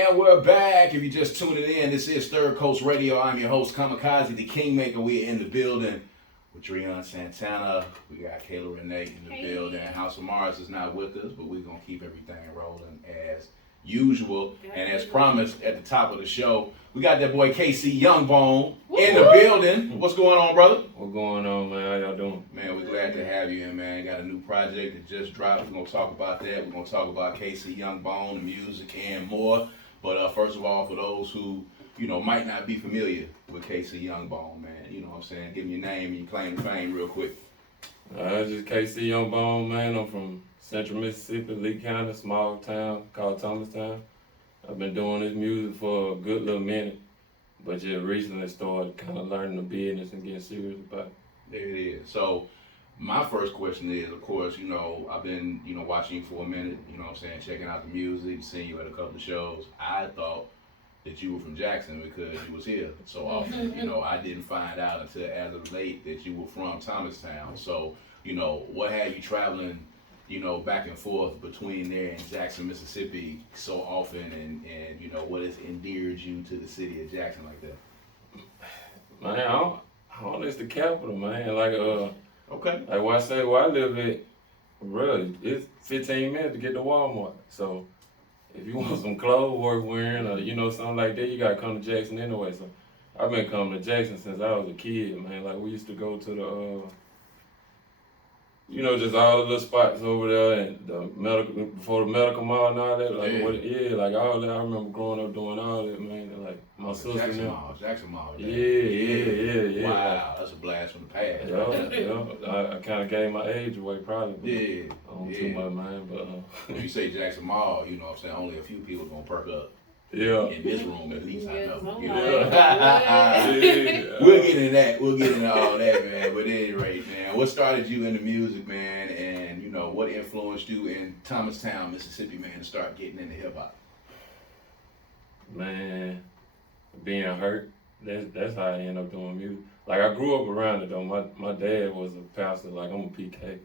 And we're back. If you're just tuning in, this is Third Coast Radio. I'm your host, Kamikaze, the Kingmaker. We're in the building with Dreon Santana. We got Kayla Renee in the building. House of Mars is not with us, but we're going to keep everything rolling as usual. And as promised at the top of the show, we got that boy KC YoungBone in the building. What's going on, brother? What's going on, man? How y'all doing? Man, we're glad to have you in, man. Got a new project that just dropped. We're going to talk about that. We're going to talk about KC YoungBone, the music, and more. But first of all, for those who, might not be familiar with KC YoungBone, man, you know what I'm saying? Give me your name and your claim to fame real quick. Just KC YoungBone, man. I'm from Central Mississippi, Lee County, small town called Thomastown. I've been doing this music for a good little minute, but just recently started kind of learning the business and getting serious about it. There it is. So my first question is, of course, I've been, watching you for a minute, checking out the music, seeing you at a couple of shows. I thought that you were from Jackson because you was here so often. I didn't find out until as of late that you were from Thomastown. So, what had you traveling, back and forth between there and Jackson, Mississippi so often, and what has endeared you to the city of Jackson like that? Man, it's the capital, man. Okay. Like what I say, where I live at, really, it's 15 minutes to get to Walmart. So if you want some clothes worth wearing or, something like that, you got to come to Jackson anyway. So I've been coming to Jackson since I was a kid, man. Like we used to go to the, just all the little spots over there and the medical, before the medical mall and all that. Like all that. I remember growing up doing all that, man. And, like my sister Jackson Mall. Yeah. Wow, that's a blast from the past. I kind of gave my age away probably. Yeah. Too much, man. But when you say Jackson Mall, I'm saying only a few people gonna perk up. Yeah. In this room, at least I know. Yeah. We'll get into that. We'll get into all that, man. But at any rate, man, what started you in the music, man, and what influenced you in Thomastown, Mississippi, man, to start getting into hip hop? Man, being hurt. That's how I ended up doing music. Like I grew up around it though. My dad was a pastor. Like I'm a PK,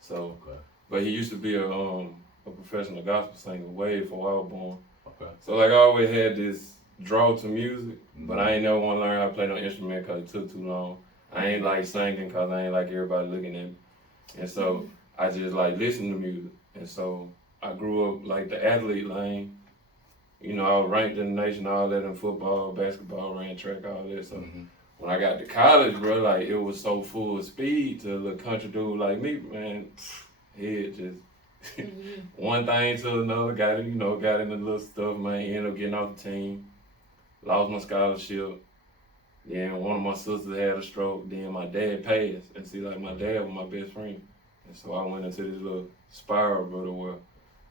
so. Okay. But he used to be a professional gospel singer way before I was born. Okay. So like I always had this draw to music, but I ain't never want to learn how to play no instrument because it took too long. I ain't like singing because I ain't like everybody looking at me. And so I just like listen to music. And so I grew up like the athlete lane. I was ranked in the nation, all that in football, basketball, ran track, all that. So when I got to college, bro, like it was so full of speed to a little country dude like me, man, head just one thing to another, got in the little stuff, man, ended up getting off the team, lost my scholarship. Then one of my sisters had a stroke, then my dad passed. And see, like my dad was my best friend. And so I went into this little spiral, brother, where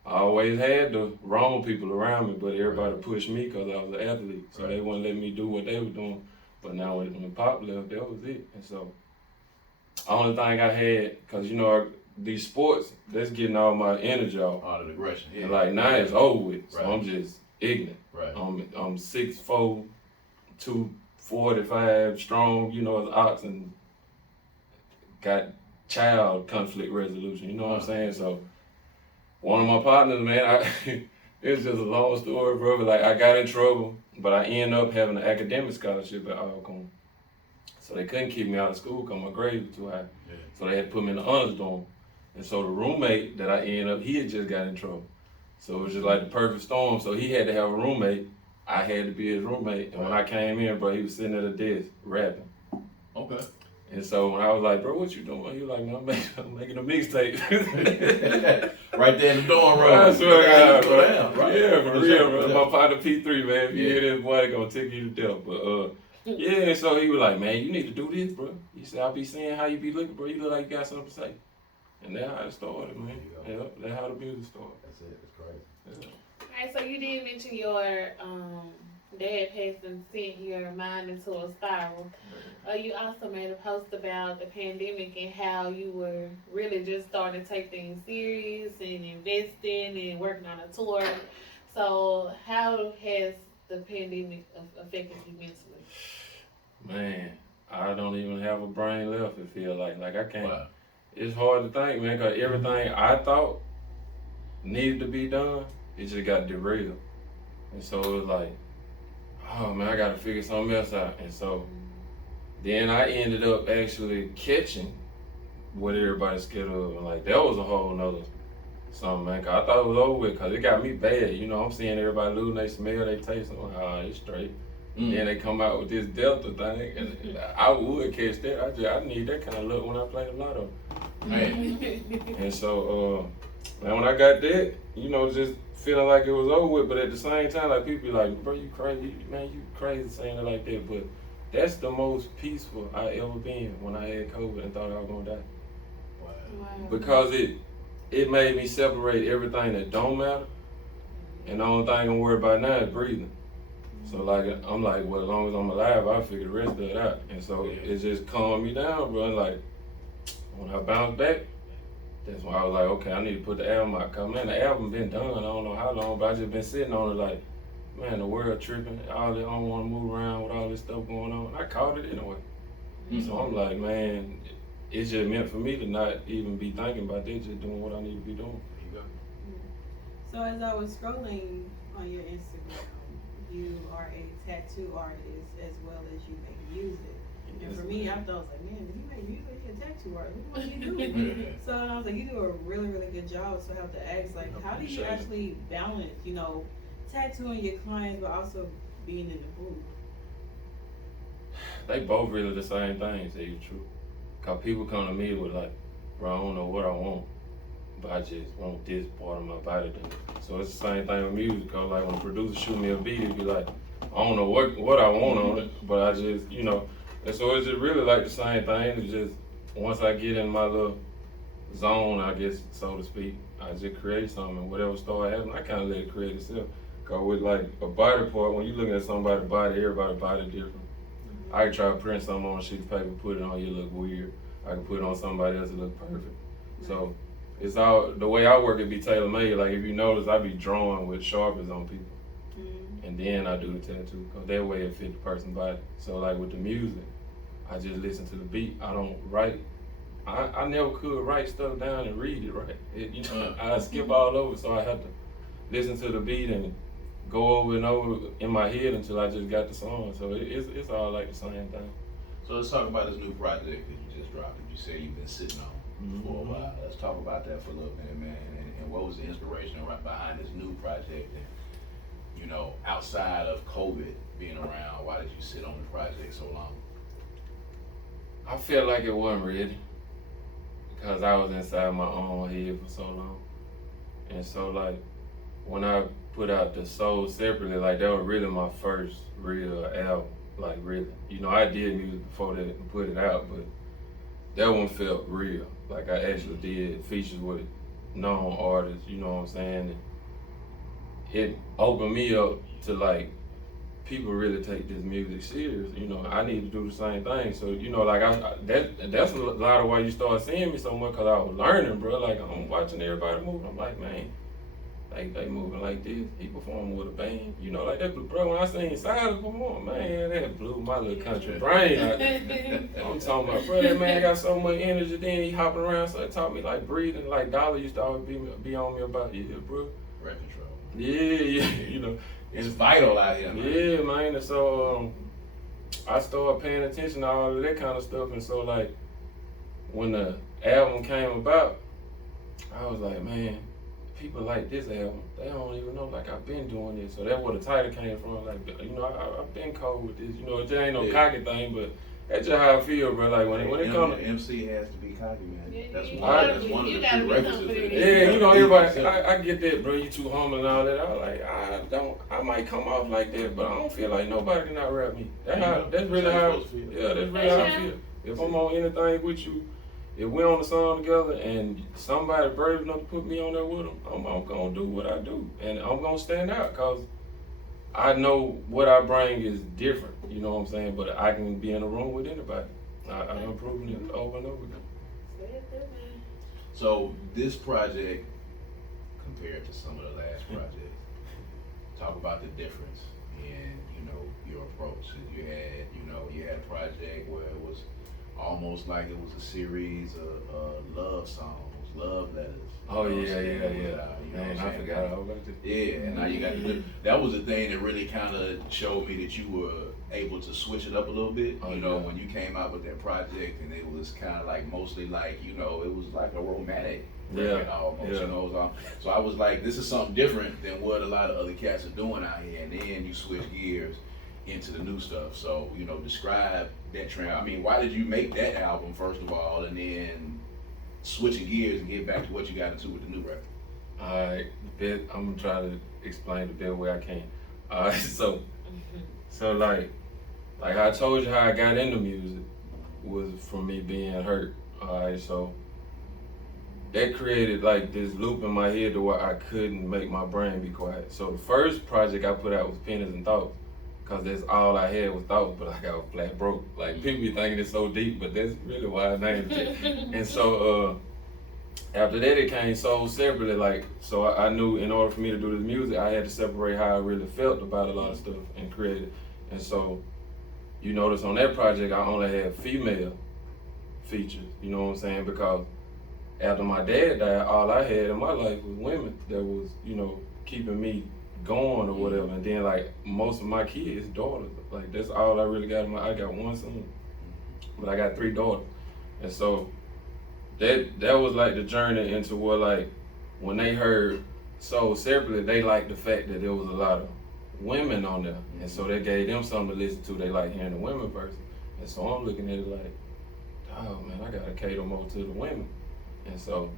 I always had the wrong people around me, but everybody pushed me because I was an athlete. So they wouldn't let me do what they were doing. But now when Pop left, that was it. And so the only thing I had, because these sports, that's getting all my energy off. All the aggression, yeah. And like now it's over with, so I'm just ignorant. Right. I'm 6'4", 245 strong, as an ox, and got child conflict resolution, you know what I'm saying? So one of my partners, man, it's just a long story, bro, but like I got in trouble, but I ended up having an academic scholarship at Alcorn. So they couldn't keep me out of school because my grades were too high. Yeah. So they had to put me in the honors dorm. And so the roommate that I ended up, he had just got in trouble. So it was just like the perfect storm. So he had to have a roommate. I had to be his roommate. And when I came in, bro, he was sitting at a desk rapping. Okay. And so when I was like, bro, what you doing? He was like, man, I'm making a mixtape. Right there in the dorm room. I swear to God, bro. Down, right? Yeah, for real, bro. My partner P3, man. If you hear this boy, they gonna take you to death. But yeah, so he was like, man, you need to do this, bro. He said, I'll be seeing how you be looking, bro. You look like you got something to say. And that's how it started, man. Yeah, that's how the music started. That's it. That's crazy. Yeah. All right, so you did mention your dad passing sent your mind into a spiral. You also made a post about the pandemic and how you were really just starting to take things serious and investing and working on a tour. So how has the pandemic affected you mentally? Man, I don't even have a brain left, it feel like I can't. Wow. It's hard to think, man, because everything I thought needed to be done, it just got derailed. And so it was like, oh man, I gotta figure something else out. And so then I ended up actually catching what everybody's scared of. And like, that was a whole nother something, man. Cause I thought it was over with, cause it got me bad. You know, I'm seeing everybody losing their smell, they taste. I'm like, oh, it's straight. Then they come out with this Delta thing, and I would catch that. I need that kind of luck when I play the lotto. Man. And so, man, when I got that, you know, just feeling like it was over with, but at the same time, like, people be like, bro, you crazy, man, you crazy saying it like that. But that's the most peaceful I ever been when I had COVID and thought I was gonna die. Wow. Because it made me separate everything that don't matter, and the only thing I'm worried about now is breathing. So like, I'm like, well, as long as I'm alive, I'll figure the rest of it out. And so it just calmed me down, bro. And like, when I bounced back, that's when I was like, okay, I need to put the album out. Cause man, the album been done, I don't know how long, but I just been sitting on it like, man, the world tripping, all this, I don't wanna move around with all this stuff going on. I caught it anyway. So I'm like, man, it's just meant for me to not even be thinking about that, just doing what I need to be doing. There you go. So as I was scrolling on your Instagram, you are a tattoo artist as well as you make music. And for me, I thought, I was like, man, you make music, you're a tattoo artist. What do you do? So I was like, you do a really, really good job. So I have to ask, like, how do you actually balance, you know, tattooing your clients, but also being in the group? They both really the same thing, to tell you the truth. Cause people come to me with like, bro, I don't know what I want, but I just want this part of my body done. So it's the same thing with music. Cause like when a producer shoot me a beat, it'd be like, I don't know what I want on it, but I just, you know. And so it's just really like the same thing. It's just once I get in my little zone, I guess, so to speak, I just create something, and whatever start happening, I kind of let it create itself. Cause with like a body part, when you looking at somebody's body, everybody's body different. I can try to print something on a sheet of paper, put it on you, look weird. I can put it on somebody else, it look perfect. So it's all, the way I work, it be tailor made. Like if you notice, I be drawing with Sharpies on people. And then I do the tattoo, cause that way it fit the person's body. So like with the music, I just listen to the beat. I don't write. I never could write stuff down and read it right. You know, I skip all over, so I have to listen to the beat and go over and over in my head until I just got the song. So it's all like the same thing. So let's talk about this new project that you just dropped. That you said you've been sitting on for a while. Let's talk about that for a little minute, man. And what was the inspiration right behind this new project? And you know, outside of COVID being around, why did you sit on the project so long? I felt like it wasn't ready because I was inside my own head for so long. And so like when I put out the Soul separately, like that was really my first real album, like really. You know, I did music before that and put it out, but that one felt real. Like I actually did features with known artists, you know what I'm saying? And it opened me up to like, people really take this music serious. You know, I need to do the same thing. So, you know, like that's a lot of why you start seeing me so much, cause I was learning, bro. Like I'm watching everybody move. I'm like, man, like they moving like this. He performing with a band. You know, like that, bro. When I seen Silas perform, man, that blew my little country brain out. I'm talking about, bro, that man got so much energy. Then he hopping around, so it taught me like breathing. Like Dollar used to always be on me about, yeah, bro. Rep control. Yeah, you know. It's vital out here, man. Yeah, man. And so I started paying attention to all of that kind of stuff. And so like when the album came about, I was like, man, people like this album. They don't even know like I've been doing this. So that's where the title came from. Like, you know, I've been cold with this. You know, it just ain't no cocky thing, but that's just how I feel, bro. Like when it comes to MC has to be cocky, man. That's one of the gotta be prerequisites. something. yeah, you know, everybody, I get that, bro. You too humble and all that. I was like, I might come off like that, but I don't feel like nobody can out rap me. That's really how I feel. If I'm on anything with you, if we on the song together and somebody brave enough to put me on there with them, I'm gonna do what I do, and I'm gonna stand out, cause I know what I bring is different. You know what I'm saying? But I can be in a room with anybody. I'm proving it over and over again. So this project, compared to some of the last projects, talk about the difference in, you know, your approach. You had a project where it was almost like it was a series of love songs, love letters. Oh You know yeah. what I'm saying? You know Man, what I'm I saying? forgot all about that. Yeah, and now you got to do. That was the thing that really kind of showed me that you were able to switch it up a little bit. Oh, You know, yeah. when you came out with that project, and it was kind of like mostly like, you know, it was like a romantic record almost. Yeah. You know, so I was like, this is something different than what a lot of other cats are doing out here. And then you switch gears into the new stuff. So, you know, describe that trend. I mean, why did you make that album first of all, and then switching gears and get back to what you got into with the new record? Alright, I'm gonna try to explain the best way I can. Alright, so like I told you how I got into music was from me being hurt. Alright, so that created like this loop in my head to where I couldn't make my brain be quiet. So the first project I put out was Pennies and Thoughts, cause that's all I had was thoughts, but I got flat broke. Like people be thinking it's so deep, but that's really why I named it. And so after that it came sold separately. Like so I knew in order for me to do this music, I had to separate how I really felt about a lot of stuff and create it. And so you notice on that project I only had female features. You know what I'm saying? Because after my dad died, all I had in my life was women that was, you know, keeping me going or whatever. And then like most of my kids, daughters. Like that's all I really got I got one son, but I got 3 daughters. And so that was like the journey into what, like when they heard Soul separately, they liked the fact that there was a lot of women on there. And so that gave them something to listen to. They like hearing the women version. And so I'm looking at it like, oh man, I gotta cater more to the women. And so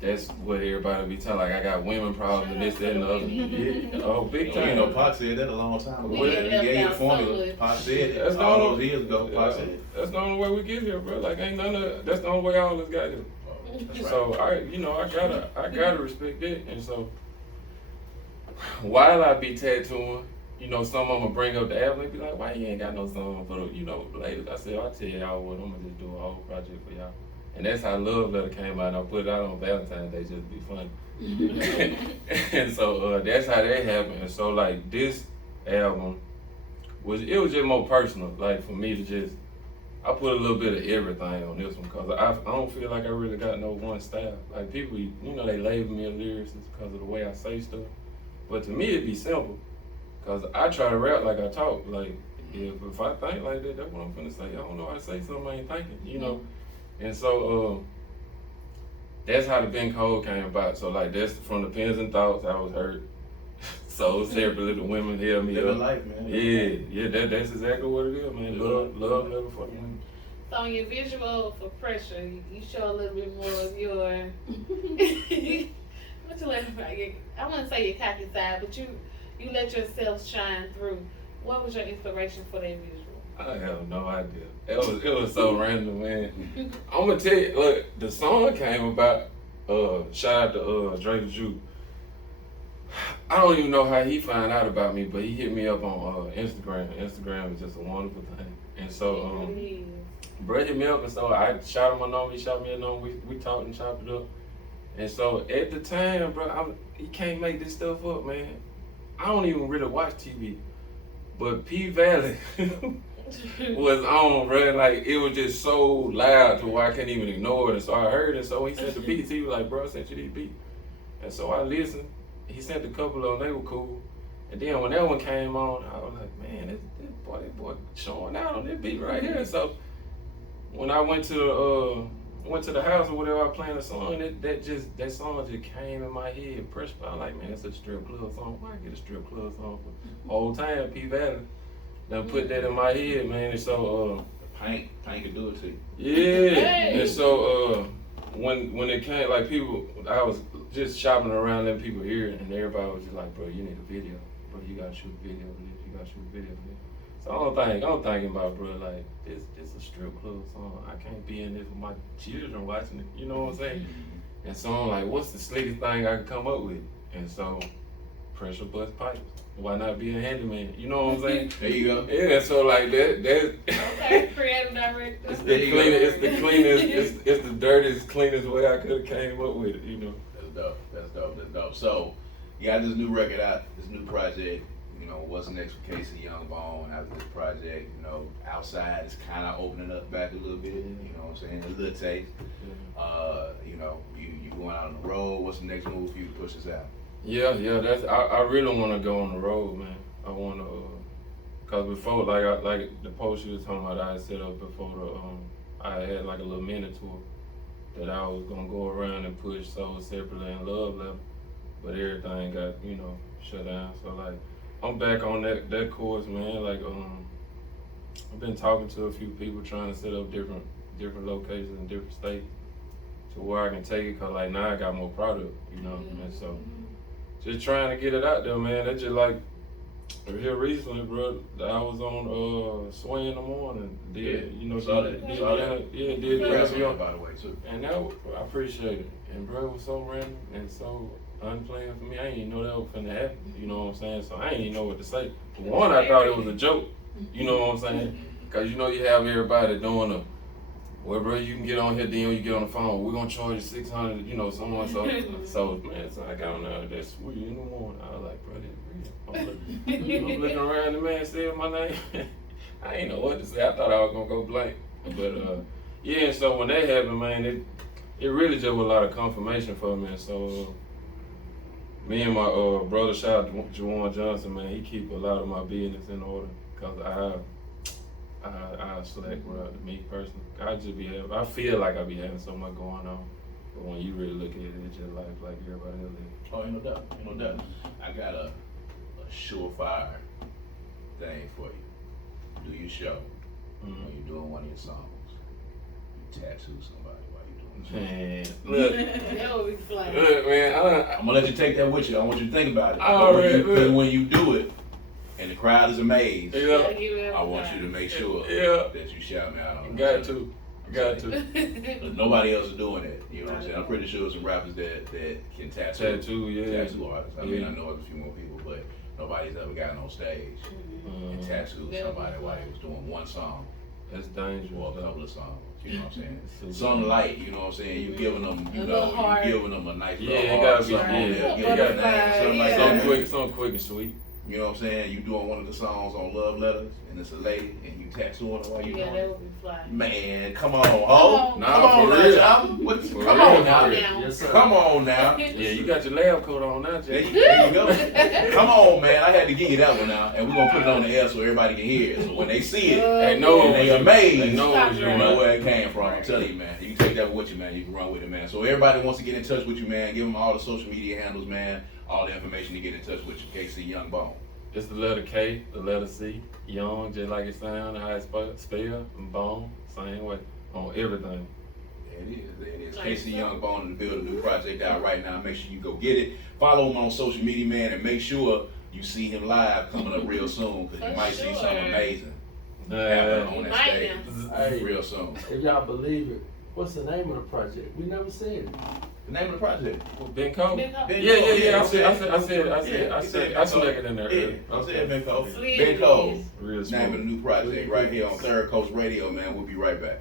that's what everybody be telling. Like I got women problems and this, that, and the other. Yeah. Oh, big time. You know, Pac said that a long time ago. We He ended up gave you the down formula. somewhere. Pac said it That's all the only- those years ago. Pac said it. That's the only way we get here, bro. Like ain't none of that's the only way all of us got here. Oh, that's right. So I gotta respect that. And so while I be tattooing, you know, some of them bring up the album, they be like, why you ain't got no song for the, you know, ladies? I said, I'll tell y'all what, I'm gonna just do a whole project for y'all. And that's how Love Letter came out, and I put it out on Valentine's Day just to be funny. And so that's how that happened. And so like this album was just more personal, like for me to just, I put a little bit of everything on this one because I don't feel like I really got no one style. Like people, you know, they label me a lyricist because of the way I say stuff. But to me, it'd be simple because I try to rap like I talk. Like if I think like that, that's what I'm finna say. I don't know how to say something I ain't thinking, you know? And so that's how the Been Cold came about. So like that's from the Pens and Thoughts, I was hurt. So separately, the women held me Living up. life, man. Yeah, that's exactly what it is, man. Love letter for the women. So on your visual for Pressure, you show a little bit more of your what you let I wouldn't say your cocky side, but you let yourself shine through. What was your inspiration for that visual? I have no idea. It was so random, man. I'm gonna tell you, look, the song came about. Shout out to Drake Juke. I don't even know how he found out about me, but he hit me up on Instagram. Instagram is just a wonderful thing. And so, bro hit me up, and so I shot him a number. He shot me a number. We talked and chopped it up. And so at the time, bro, he can't make this stuff up, man. I don't even really watch TV, but P Valley was on, bro. Like it was just so loud to where I couldn't even ignore it. And so I heard it. So he sent the beats. He was like, "Bro, I sent you these beats." And so I listened. He sent a couple of them. They were cool. And then when that one came on, I was like, "Man, this boy showing out on this beat right here." So when I went to the house or whatever, I playing a song. That song just came in my head. Pressure. I was like, man, it's a strip club song. Why I get a strip club song for old time P Valley? Then put that in my head, man. And so Paint could do it to you. yeah. Hey. And so when it came, like people, I was just shopping around, letting people hear it, and everybody was just like, bro, you need a video. Bro, you gotta shoot a video for this. You gotta shoot a video for this. So I'm thinking about, bro, like this a strip club song. I can't be in this with my children watching it. You know what I'm saying? And so I'm like, what's the slickest thing I can come up with? And so, Pressure Bust Pipes. Why not be a handyman? You know what I'm saying? There you go. Yeah. So like that. Okay, creative director. It's the cleanest. It's the dirtiest, cleanest way I could have came up with it. You know. That's dope. So, you got this new record out, this new project. You know, what's next for Casey YoungBone after this project? You know, outside is kind of opening up back a little bit. You know what I'm saying? A little taste. You know, you going out on the road. what's the next move for you to push this out? Yeah, that's I really want to go on the road, man. I want to, cause before like the post you was talking about, I had set up before I had like a little mini tour that I was gonna go around and push Soul Separately and Love Level, but everything got shut down. So like I'm back on that course, man. Like I've been talking to a few people trying to set up different locations in different states to where I can take it, cause like now I got more product, and so. Just trying to get it out there, man. That's just like here recently, bro. I was on Sway in the Morning. Did saw that. Did Restaurant, by the way, too. and that I appreciate it. And bro, it was so random and so unplanned for me. I didn't even know that was finna happen. You know what I'm saying? So I didn't even know what to say. For one, I thought it was a joke. You know what I'm saying? Cause you have everybody doing a. Well, bro, you can get on here, then you get on the phone. We're gonna charge you $600, someone. So man, so I got on there. That's sweet in the morning. I was like, bro, that's real. I'm looking around. The man said my name. I ain't know what to say. I thought I was gonna go blank. But yeah. So when that happened, man, it really just was a lot of confirmation for me. And so me and my brother, shout out to Juwan Johnson, man. He keep a lot of my business in order, cause I select me personally. I feel like I be having so much going on, but when you really look at it, it's just life like everybody else live. Oh, ain't no doubt. I got a surefire thing for you. Do your show when you're doing one of your songs. You tattoo somebody while you're doing the show. Man, That would be fly. look, man. I'm gonna let you take that with you. I want you to think about it. Alright, Because when you do it, and the crowd is amazed, Yeah. I want you to make sure Yeah. that you shout me out on Got to. Nobody else is doing it. You know what I'm saying? I'm pretty sure some rappers that can tattoo. Tattoo artists. I mean, I know a few more people, but nobody's ever gotten on stage and tattooed somebody while they was doing one song That's dangerous. or a couple of songs. You know what I'm saying? So Something light. You know what I'm saying? You giving them, A little heart. you giving them a nice little it heart, gotta be. something on there, Yeah, give them a name, something like that. Something quick and sweet. You know what I'm saying? You doing one of the songs on Love Letters, and it's a lady, and you tattooing her while you Yeah, doing that it. would be fly. Man, come on, ho! Come on. Come Nah, on for now, real. y'all. For Come real. on now. Yes, sir. Come on now. Yeah, you got your lab coat on now, There Jay. you go. Come on, man. I had to give you that one now, and we're gonna put it on the air so everybody can hear it. So when they see it, They know and they it was you. amazed. They know it was you you, know man. where it came from. I'm telling you, man. You can take that with you, man. You can run with it, man. So everybody wants to get in touch with you, man. Give them all the social media handles, man. All the information to get in touch with you. KC YoungBone. It's the letter K, the letter C, Young, just like it sounds, how it's spelled, and Bone, same way, on everything. There it is. KC YoungBone in the building, new project out right now. Make sure you go get it. Follow him on social media, man, and make sure you see him live coming up real soon, because you might see something amazing happen on that stage Hey, real soon. if y'all believe it, what's the name of the project? We never said it. The name of the project? Ben Cole? Ben Cole. Yeah. I said, I snuck it in there. Yeah, I said Ben Cole. Sleep Ben Cole. Real Name of the smooth. new project right here on Third Coast Radio, man. We'll be right back.